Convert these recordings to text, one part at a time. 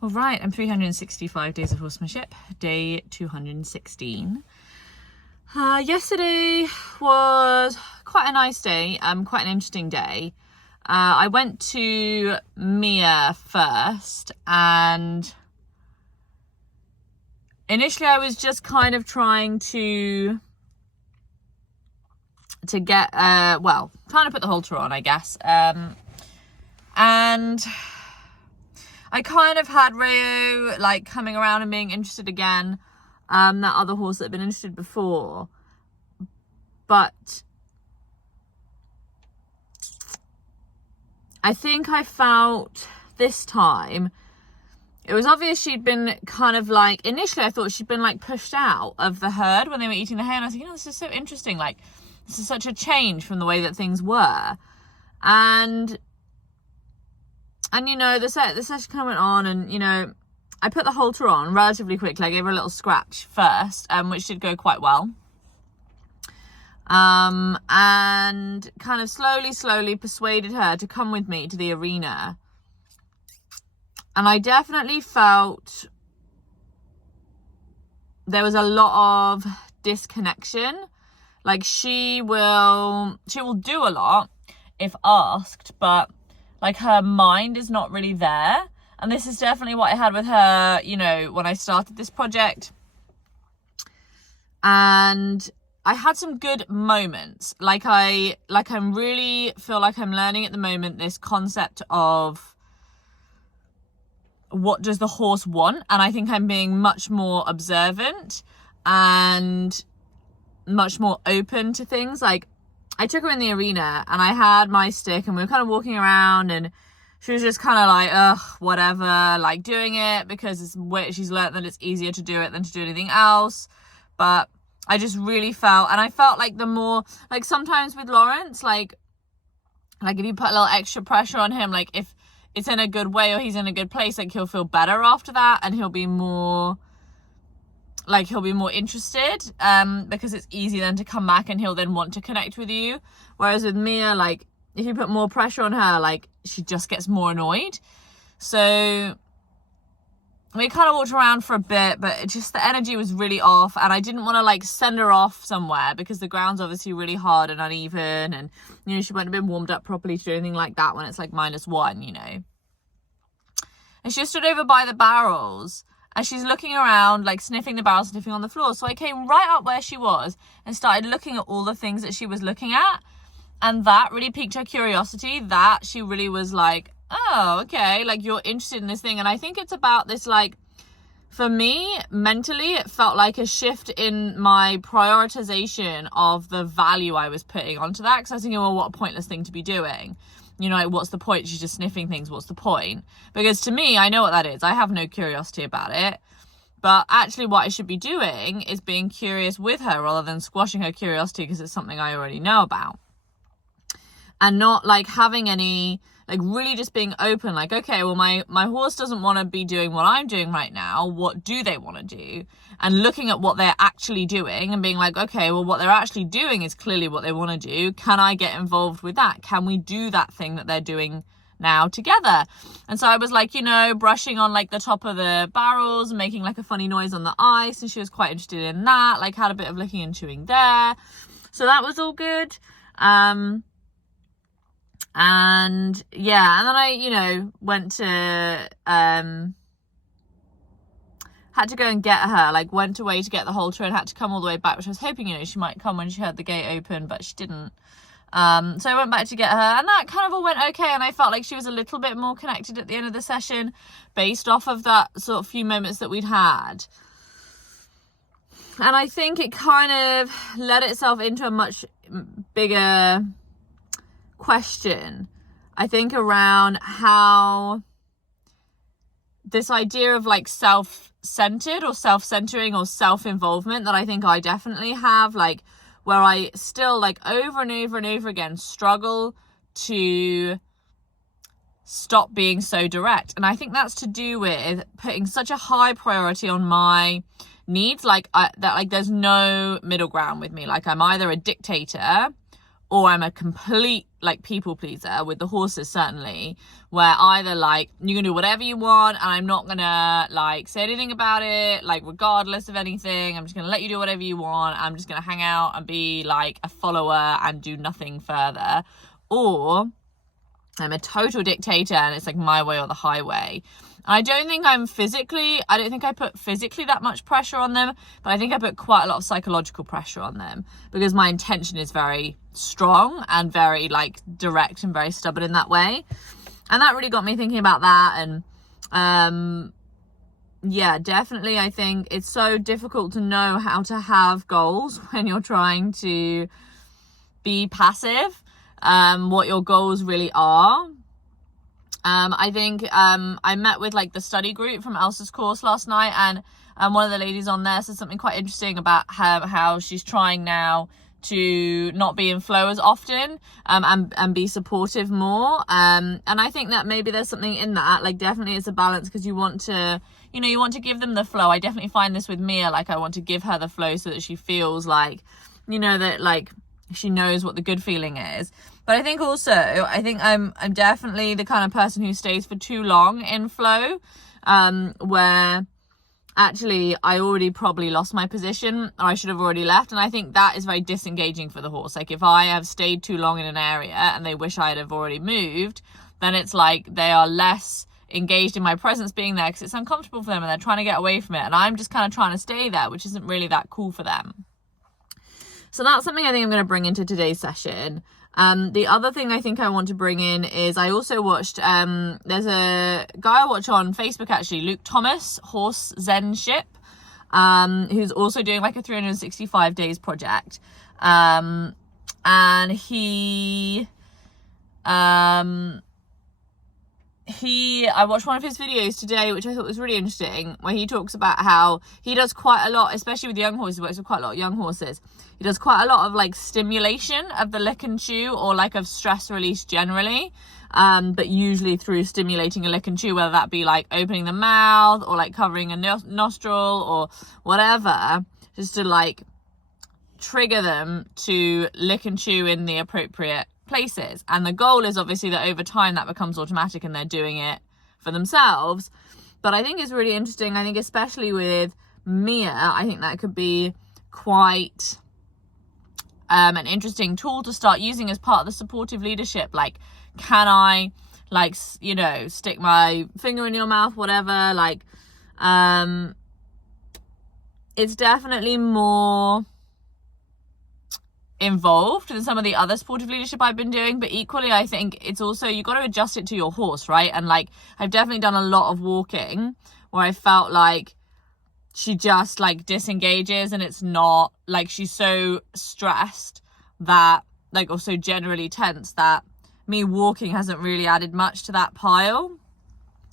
All right, I'm 365 Days of Horsemanship, day 216. Yesterday was quite a nice day, quite an interesting day. I went to Mia first, and initially I was just kind of trying to get, trying to put the halter on, I guess. And I kind of had Rayo like coming around and being interested again. That other horse that had been interested before. But I think I felt this time, it was obvious she'd been kind of like, initially I thought she'd been like pushed out of the herd when they were eating the hay. And I was like, this is so interesting. Like, this is such a change from the way that things were. And the session kind of went on, and, I put the halter on relatively quickly. I gave her a little scratch first, which did go quite well. And kind of slowly persuaded her to come with me to the arena. And I definitely felt there was a lot of disconnection. Like, she will do a lot if asked, but like her mind is not really there. And this is definitely what I had with her, when I started this project. And I had some good moments. I really feel like I'm learning at the moment this concept of what does the horse want? And I think I'm being much more observant and much more open to things. Like, I took her in the arena and I had my stick and we were kind of walking around, and she was just kind of like, whatever, like doing it because she's learned that it's easier to do it than to do anything else. But I just really felt like the more, like sometimes with Lawrence, like if you put a little extra pressure on him, like if it's in a good way or he's in a good place, like he'll feel better after that, and he'll be more interested, because it's easy then to come back and he'll then want to connect with you. Whereas with Mia, like if you put more pressure on her, like she just gets more annoyed. So we kind of walked around for a bit, but the energy was really off, and I didn't want to like send her off somewhere because the ground's obviously really hard and uneven, and she wouldn't have been warmed up properly to do anything like that when it's like -1, And she stood over by the barrels, and she's looking around, like sniffing the barrels, sniffing on the floor. So I came right up where she was and started looking at all the things that she was looking at. And that really piqued her curiosity, that she really was like, oh, okay, like you're interested in this thing. And I think it's about this, like, for me, mentally, it felt like a shift in my prioritization of the value I was putting onto that. Because I was thinking, well, what a pointless thing to be doing. Like, what's the point? She's just sniffing things. What's the point? Because to me, I know what that is. I have no curiosity about it. But actually what I should be doing is being curious with her rather than squashing her curiosity because it's something I already know about. And not like having any, like really just being open, like, okay, well, my horse doesn't want to be doing what I'm doing right now. What do they want to do? And looking at what they're actually doing and being like, okay, well, what they're actually doing is clearly what they want to do. Can I get involved with that? Can we do that thing that they're doing now together? And so I was like, brushing on like the top of the barrels and making like a funny noise on the ice. And she was quite interested in that, like had a bit of licking and chewing there. So that was all good. And yeah, and then I, went to, had to go and get her, like went away to get the halter and had to come all the way back, which I was hoping, she might come when she heard the gate open, but she didn't. So I went back to get her, and that kind of all went okay. And I felt like she was a little bit more connected at the end of the session based off of that sort of few moments that we'd had. And I think it kind of led itself into a much bigger question, I think, around how this idea of like self-centered or self-centering or self-involvement that I think I definitely have, like where I still like over and over and over again struggle to stop being so direct. And I think that's to do with putting such a high priority on my needs, there's no middle ground with me. Like I'm either a dictator or I'm a complete like people pleaser with the horses, certainly, where either like you can do whatever you want and I'm not gonna like say anything about it, like regardless of anything, I'm just gonna let you do whatever you want, I'm just gonna hang out and be like a follower and do nothing further, or I'm a total dictator and it's like my way or the highway. I don't think I put physically that much pressure on them, but I think I put quite a lot of psychological pressure on them because my intention is very strong and very like direct and very stubborn in that way. And that really got me thinking about that. And yeah, definitely I think it's so difficult to know how to have goals when you're trying to be passive, what your goals really are. I think I met with like the study group from Elsa's course last night, and one of the ladies on there said something quite interesting about how she's trying now to not be in flow as often, and be supportive more. And I think that maybe there's something in that, like definitely it's a balance because you want to give them the flow. I definitely find this with Mia, like I want to give her the flow so that she feels like, that like she knows what the good feeling is. But I think also, I'm definitely the kind of person who stays for too long in flow, where actually I already probably lost my position or I should have already left. And I think that is very disengaging for the horse. Like if I have stayed too long in an area and they wish I'd have already moved, then it's like they are less engaged in my presence being there because it's uncomfortable for them and they're trying to get away from it. And I'm just kind of trying to stay there, which isn't really that cool for them. So that's something I think I'm going to bring into today's session. The other thing I think I want to bring in is I also watched, there's a guy I watch on Facebook actually, Luke Thomas Horsezenship, who's also doing like a 365 days project. And I watched one of his videos today, which I thought was really interesting, where he talks about how he does quite a lot, especially with young horses, he works with quite a lot of young horses. He does quite a lot of like stimulation of the lick and chew, or like of stress release generally, but usually through stimulating a lick and chew, whether that be like opening the mouth or like covering a nostril or whatever, just to like trigger them to lick and chew in the appropriate places. And the goal is obviously that over time that becomes automatic and they're doing it for themselves. But I think it's really interesting. I think especially with Mia, I think that could be quite an interesting tool to start using as part of the supportive leadership. Like, can I like, stick my finger in your mouth, whatever, like, it's definitely more involved than some of the other supportive leadership I've been doing, but equally I think it's also, you got to adjust it to your horse, right? And like I've definitely done a lot of walking where I felt like she just like disengages, and it's not like she's so stressed that like, also generally tense, that me walking hasn't really added much to that pile.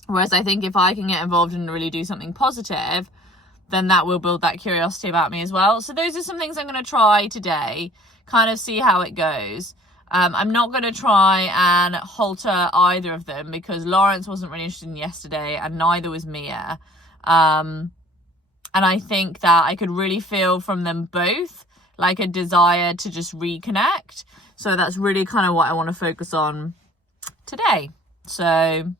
Whereas I think if I can get involved and really do something positive, then that will build that curiosity about me as well. So those are some things I'm going to try today, kind of see how it goes. I'm not going to try and halter either of them because Lawrence wasn't really interested in yesterday and neither was Mia. And I think that I could really feel from them both like a desire to just reconnect. So that's really kind of what I want to focus on today. So